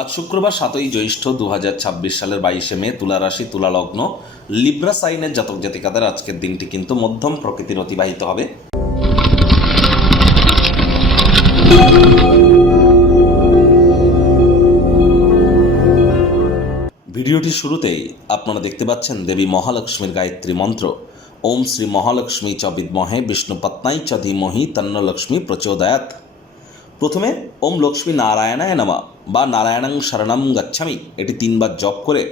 আজ শুক্রবার 7ই জ্যৈষ্ঠ 2026 সালের 22শে মে, তুলা রাশি, তুলা লগ্ন, লিব্রা সাইনের জাতক জাতিকাদের আজকের দিনটি কিন্তু মধ্যম প্রকৃতির অতিবাহিত হবে। ভিডিওটির শুরুতেই আপনারা দেখতে পাচ্ছেন দেবী মহালক্ষ্মীর গায়ত্রী মন্ত্র। ওম শ্রী মহালক্ষ্মী চ বিদ্মহে বিষ্ণুপত্নাই চ ধীমহি তন্ন লক্ষ্মী প্রচোদয়াৎ। প্রথমে ওম লক্ষ্মী নারায়ণায় নমঃ বা নারায়ণং শরণং গচ্ছামি এটি 3 বার জপ করে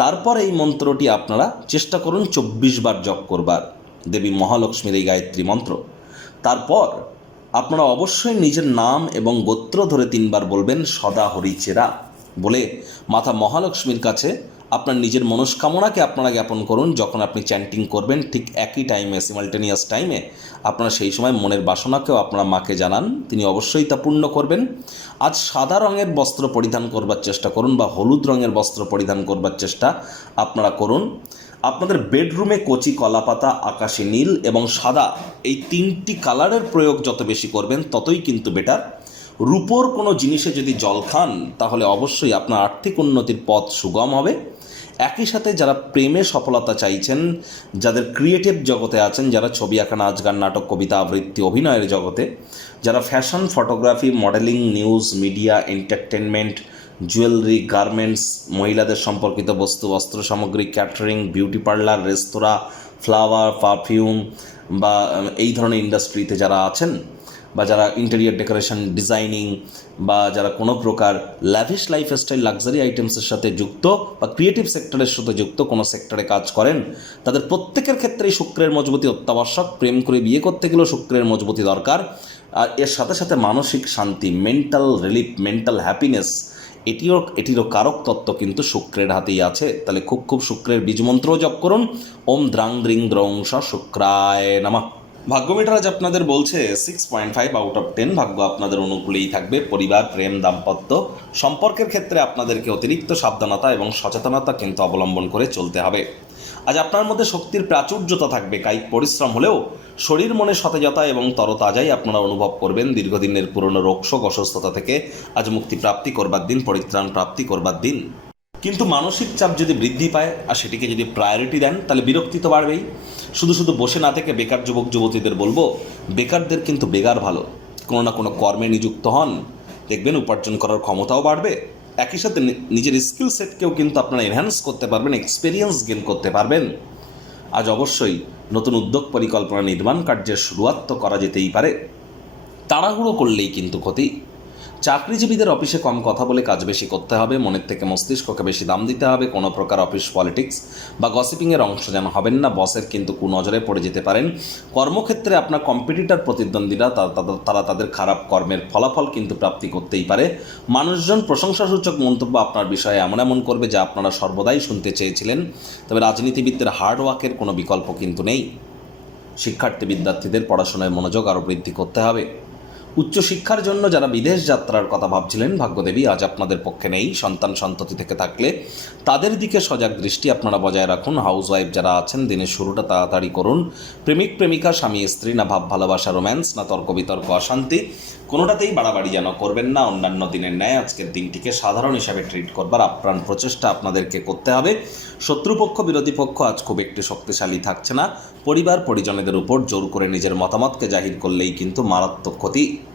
তারপর এই মন্ত্রটি আপনারা চেষ্টা করুন 24 বার জপ করবার, দেবী মহালক্ষ্মীর এই গায়ত্রী মন্ত্র। তারপর আপনারা অবশ্যই নিজের নাম এবং গোত্র ধরে 3 বার বলবেন সদা হরিচেরা বলে মাতা মহালক্ষ্মীর কাছে আপনার নিজের মনস্কামনাকে আপনারা জ্ঞাপন করুন। যখন আপনি চ্যান্টিং করবেন ঠিক একই টাইমে, সিমালটেনিয়াস টাইমে, আপনারা সেই সময় মনের বাসনাকেও আপনারা মাকে জানান, তিনি অবশ্যই তা পূর্ণ করবেন। আজ সাদা রঙের বস্ত্র পরিধান করবার চেষ্টা করুন বা হলুদ রঙের বস্ত্র পরিধান করবার চেষ্টা আপনারা করুন। আপনাদের বেডরুমে কচি কলাপাতা, আকাশি নীল এবং সাদা এই 3টি কালারের প্রয়োগ যত বেশি করবেন ততই কিন্তু বেটার। রূপোর কোনো জিনিসে যদি জল খান তাহলে অবশ্যই আপনার আর্থিক উন্নতির পথ সুগম হবে। একই সাথে যারা প্রেমে সফলতা চাইছেন, যাদের ক্রিয়েটিভ জগতে আছেন, যারা ছবি আঁকা, নাচ গান, নাটক, কবিতা আবৃত্তি, অভিনয়ের জগতে, যারা fashion, photography, modelling, news, media, entertainment, jewellery, garments, মহিলাদের সম্পর্কিত বস্তু, বস্ত্র সামগ্রী, ক্যাটারিং, বিউটি পার্লার, রেস্তোরাঁ, ফ্লাওয়ার, পারফিউম বা এই ধরনের ইন্ডাস্ট্রিতে যারা আছেন, বা যারা ইন্টেরিয়ার ডেকোরেশন, ডিজাইনিং, বা যারা কোনো প্রকার ল্যাভিশ লাইফস্টাইল, লাক্সারি আইটেমসের সাথে যুক্ত বা ক্রিয়েটিভ সেক্টরের সাথে যুক্ত কোনো সেক্টরে কাজ করেন, তাদের প্রত্যেকের ক্ষেত্রেই শুক্রের মজবুতি অত্যাবশ্যক। প্রেম করে বিয়ে করতে গেলেও শুক্রের মজবুতি দরকার। আর এর সাথে সাথে মানসিক শান্তি, মেন্টাল রিলিফ, মেন্টাল হ্যাপিনেস, এটিরও কারক তত্ত্ব কিন্তু শুক্রের হাতেই আছে। তাহলে খুব শুক্রের বীজমন্ত্রও জপ করুন। ওম দ্রাং দ্রিং দ্রং স শুক্রায় নমঃ। ভাগ্য মিটার আজ আপনাদের বলছে 6.5 আউট অফ 10। ভাগ্য আপনাদের অনুকূলেই থাকবে। পরিবার, প্রেম, দাম্পত্য সম্পর্কের ক্ষেত্রে আপনাদেরকে অতিরিক্ত সাবধানতা এবং সচেতনতা কিন্তু অবলম্বন করে চলতে হবে। আজ আপনার মধ্যে শক্তির প্রাচুর্যতা থাকবে। কায়িক পরিশ্রম হলেও শরীর মনে সতেজতা এবং তরতাজাই আপনারা অনুভব করবেন। দীর্ঘদিনের পুরনো রোগশোক, অসুস্থতা থেকে আজ মুক্তি প্রাপ্তি করবার দিন, পরিত্রাণ প্রাপ্তি করবার দিন। কিন্তু মানসিক চাপ যদি বৃদ্ধি পায় আর সেটিকে যদি প্রায়োরিটি দেন তাহলে বিরক্তি তো বাড়বেই। শুধু বসে না থেকে বেকার যুবক যুবতীদের বলবো, বেকারদের কিন্তু বেগার ভালো, কোনো না কোনো কর্মে নিযুক্ত হন, দেখবেন উপার্জন করার ক্ষমতাও বাড়বে। একই সাথে নিজের স্কিল সেটকেও কিন্তু আপনারা এনহ্যান্স করতে পারবেন, এক্সপিরিয়েন্স গেইন করতে পারবেন। আজ অবশ্যই নতুন উদ্যোগ পরিকল্পনা নির্মাণ কার্যের শুরুয়াত তো করা যেতেই পারে। তাড়াহুড়ো করলেই কিন্তু ক্ষতি। চাকরিজীবীদের অফিসে কম কথা বলে কাজ বেশি করতে হবে। মনের থেকে মস্তিষ্ককে বেশি দাম দিতে হবে। কোনো প্রকার অফিস পলিটিক্স বা গসিপিংয়ের অংশ যেন হবেন না। বসের কিন্তু কুনজরে পড়ে যেতে পারেন। কর্মক্ষেত্রে আপনার কম্পিটিটর প্রতিদ্বন্দ্বীরা তারা তাদের খারাপ কর্মের ফলাফল কিন্তু প্রাপ্তি করতেই পারে। মানুষজন প্রশংসাসূচক মন্তব্য আপনার বিষয়ে এমন করবে যা আপনারা সর্বদাই শুনতে চেয়েছিলেন। তবে রাজনীতিবিদদের হার্ডওয়ার্কের কোনো বিকল্প কিন্তু নেই। শিক্ষার্থী বিদ্যার্থীদের পড়াশোনায় মনোযোগ আরও বৃদ্ধি করতে হবে। উচ্চশিক্ষার জন্য যারা বিদেশ যাত্রার কথা ভাবছিলেন, ভাগ্যদেবী আজ আপনাদের পক্ষে নেই। সন্তান সন্ততি থেকে থাকলে তাদের দিকে সজাগ দৃষ্টি আপনারা বজায় রাখুন। হাউসওয়াইফ যারা আছেন, দিনের শুরুটা তাড়াতাড়ি করুন। প্রেমিক প্রেমিকা, স্বামী স্ত্রী, না ভাব ভালোবাসা, রোম্যান্স, না তর্ক বিতর্ক, অশান্তি, কোনোটাতেই বাড়াবাড়ি যেন করবেন না। অন্যান্য দিনের ন্যায় আজকের দিনটিকে সাধারণ হিসাবে ট্রিট করবার আপ্রাণ প্রচেষ্টা আপনাদেরকে করতে হবে। শত্রুপক্ষ, বিরোধী পক্ষ আজ খুব একটু শক্তিশালী থাকছে না। পরিবার পরিজনদের উপর জোর করে নিজের মতামতকে জাহির করলেই কিন্তু মারাত্মক ক্ষতি।